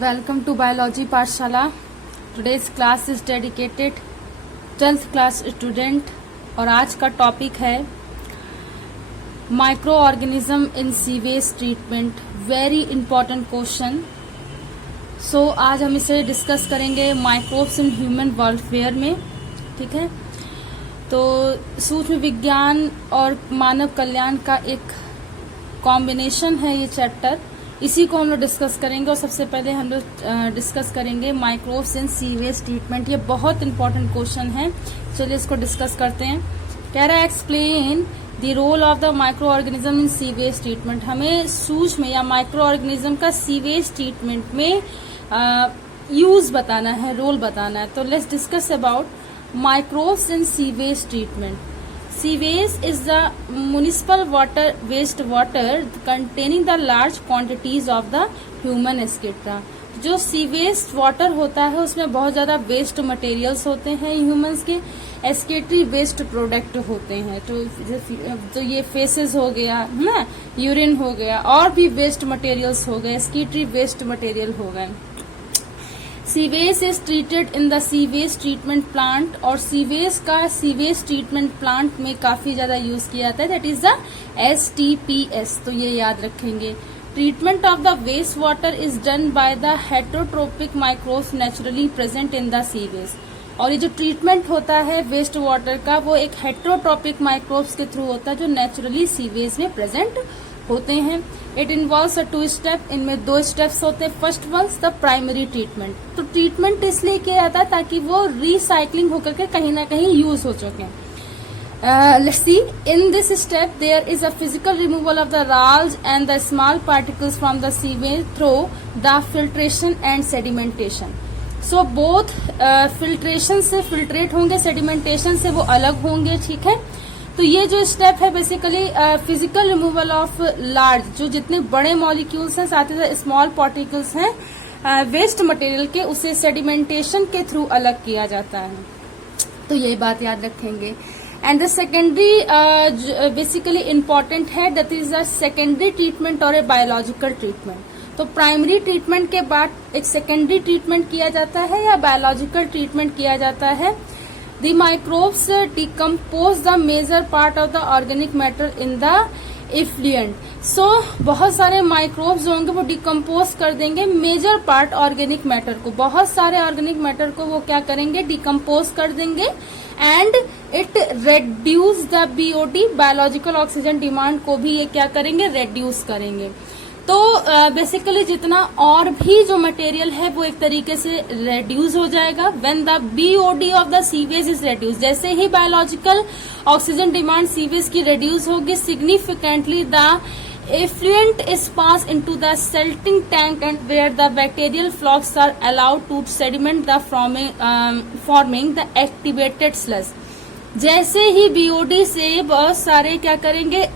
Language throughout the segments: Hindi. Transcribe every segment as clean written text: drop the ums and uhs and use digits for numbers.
Welcome to Biology Pathshala. Today's class is dedicated 12th class student और आज का टॉपिक है micro organism in sewage treatment. Very important question. So आज हम इसे डिस्कस करेंगे माइक्रोब्स इन ह्यूमन वेलफेयर में. ठीक है, तो सूक्ष्म विज्ञान और मानव कल्याण का एक कॉम्बिनेशन है ये चैप्टर. इसी को हम लोग डिस्कस करेंगे और सबसे पहले हम लोग डिस्कस करेंगे माइक्रोब्स इन सीवेज ट्रीटमेंट. ये बहुत इंपॉर्टेंट क्वेश्चन है, चलिए इसको डिस्कस करते हैं. कह रहा है explain the role of the micro organism in sewage treatment. हमें सूक्ष्म या माइक्रो ऑर्गेनिज्म का सीवेज ट्रीटमेंट में यूज बताना है, रोल बताना है. तो let's discuss about microbes in sewage treatment. Sewage is the municipal waste water containing the large quantities of the human excreta. जो सीवेज वाटर होता है उसमें बहुत ज्यादा वेस्ट मटेरियल्स होते हैं ह्यूमंस के, एक्सक्रीटरी वेस्ट प्रोडक्ट होते हैं. तो ये फेसेस हो गया ना, यूरिन हो गया, और भी वेस्ट मटेरियल्स हो गए, एक्सक्रीटरी वेस्ट मटेरियल हो गए. Sewage is treated in the sewage treatment plant. और सीवेज का सीवेज ट्रीटमेंट प्लांट में काफी ज्यादा यूज किया जाता है, दैट इज द STPS. तो ये याद रखेंगे. Treatment of the waste water is done by the heterotrophic microbes naturally present in the sewage. और ये जो ट्रीटमेंट होता है वेस्ट वाटर का वो एक हेटरोट्रोपिक माइक्रोब्स के थ्रू होता है जो नेचुरली सीवेज में प्रेजेंट होते हैं. It involves a 2 step. इनमें 2 स्टेप्स होते हैं. First one the primary treatment. तो ट्रीटमेंट इसलिए किया जाता है ताकि वो रिसाइकलिंग होकर के कहीं ना कहीं यूज हो चुके. Let's see. In this step there is a physical removal of the rolls and the small particles from the sewage through the filtration and sedimentation. So both filtration से फिल्ट्रेट होंगे, सेडिमेंटेशन से वो अलग होंगे. ठीक है, तो ये जो स्टेप है basically physical removal of large, जो जितने बड़े मॉलिक्यूल्स हैं साथ ही साथ स्मॉल पार्टिकल्स हैं वेस्ट मटेरियल के, उसे सेडिमेंटेशन के थ्रू अलग किया जाता है. तो ये बात याद रखेंगे. And the secondary basically important है, that is the secondary treatment or a biological treatment. तो प्राइमरी ट्रीटमेंट के बाद एक सेकेंडरी ट्रीटमेंट किया जाता है या बायोलॉजिकल ट्रीटमेंट किया जाता है. The microbes decompose the major part of the organic matter in the effluent. So बहुत सारे माइक्रोब्स जो होंगे वो डिकम्पोज कर देंगे मेजर पार्ट ऑर्गेनिक मैटर को. बहुत सारे ऑर्गेनिक मैटर को वो क्या करेंगे, डिकम्पोज कर देंगे. And it reduce the BOD, biological oxygen demand को भी ये क्या करेंगे, रेड्यूस करेंगे. तो बेसिकली जितना और भी जो मटेरियल है वो एक तरीके से रेड्यूस हो जाएगा. When the BOD of the sewage is reduce, जैसे ही बायोलॉजिकल ऑक्सीजन डिमांड सीवेज की रेड्यूस होगी, significantly the effluent is passed into the salting tank and where the bacterial flocks are allowed to sediment the forming the activated sludge. जैसे ही BOD से बहुत सारे क्या करेंगे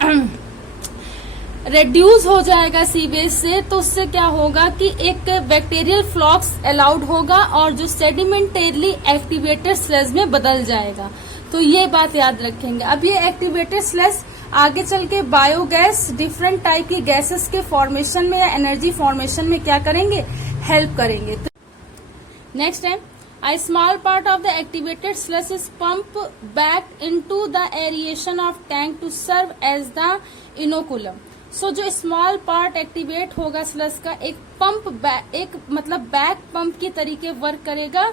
रेड्यूस हो जाएगा सीवेज से, तो उससे क्या होगा कि एक बैक्टीरियल फ्लॉक्स अलाउड होगा और जो सेडिमेंटरली एक्टिवेटेड स्लज में बदल जाएगा. तो ये बात याद रखेंगे. अब ये एक्टिवेटेड स्लज आगे चल के बायोगैस, डिफरेंट टाइप की गैसेस के फॉर्मेशन में या एनर्जी फॉर्मेशन में क्या करेंगे, हेल्प करेंगे. Next time A small part of the activated sludge is pumped back into the aeration of tank to serve as the inoculum. So जो स्मॉल पार्ट एक्टिवेट होगा स्लज का, एक पंप एक मतलब बैक पंप की तरीके वर्क करेगा,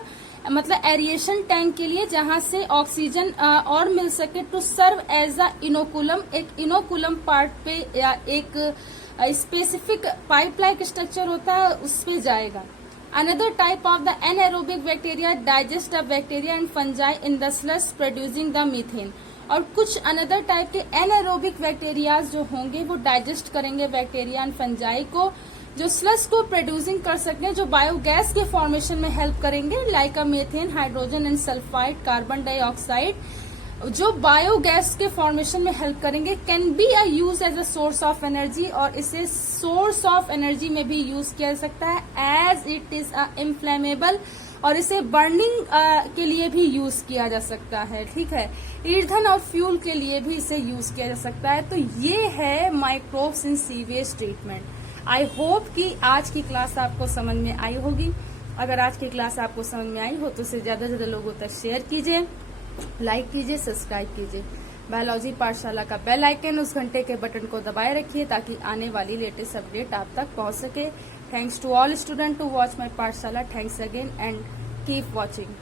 मतलब एरिएशन टैंक के लिए जहां से ऑक्सीजन और मिल सके, to serve as a inoculum. एक इनोकुलम पार्ट पे या एक स्पेसिफिक पाइप लाइक स्ट्रक्चर होता है उस पे जाएगा. Another type of the anaerobic bacteria digest the bacteria and fungi in the sludge producing the methane. और कुछ अनदर टाइप के एनारोबिक बैक्टीरियाज जो होंगे वो डाइजेस्ट करेंगे बैक्टीरिया एंड फंजाई को, जो स्लज को प्रोड्यूसिंग कर सकें, जो बायोगैस के फॉर्मेशन में हेल्प करेंगे, like a methane, hydrogen and sulphide, carbon dioxide, जो बायोगैस के फॉर्मेशन में हेल्प करेंगे. Can be a use as a source of energy, और इसे सोर्स ऑफ एनर्जी में भी यूज किया जा सकता है as it is a inflammable, और इसे बर्निंग के लिए भी यूज किया जा सकता है. ठीक है, ईंधन और फ्यूल के लिए भी इसे यूज किया जा सकता है. तो ये है microbes in sewage treatment. I hope कि आज की क्लास आपको समझ में आई होगी। अगर आज की क्लास आपको समझ में आई हो तो उसे ज्यादा से ज्यादा लोगों तक शेयर कीजिए, लाइक कीजिए, सब्सक्राइब कीजिए। बायोलॉजी पाठशाला का बेल आइकन, उस घंटे के बटन को दबाए रखिए ताकि आने वाली लेटेस्ट अपडेट आप तक पहुंच सके। Thanks to all student to watch my Pathshala. Thanks again and keep watching.